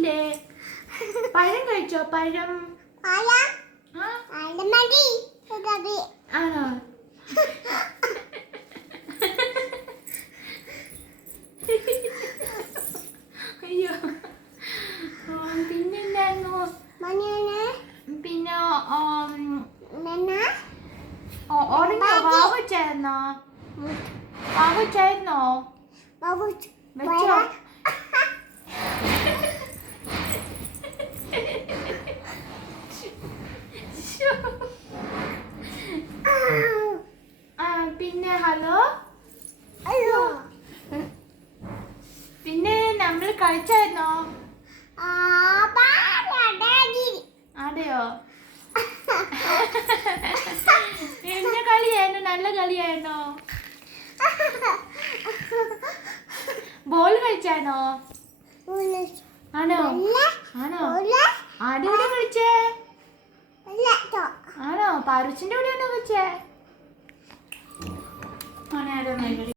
കഴിച്ചില്ലേ? പഴം കഴിച്ചോ? പഴം ആണോ? അയ്യോ, പിന്നെന്തായിരുന്നു? പിന്നെ ഓറഞ്ചോ വാവച്ചായിരുന്നോ? വാവച്ചായിരുന്നോ? വെച്ചോ? പിന്നെ ഹലോ, പിന്നെ നമ്മൾ കളിച്ചായിരുന്നോ? അതെയോ? എന്ത് കളിയായിരുന്നു? നല്ല കളിയായിരുന്നോ? ബോൾ കളിച്ചായിരുന്നോ? ആണോ? ആണോ? ആരുടെ കൂടെ കളിച്ചേ? ആണോ? പാറുച്ചിന്റെ കൂടെയാണോ കളിച്ചേ? ആണോ?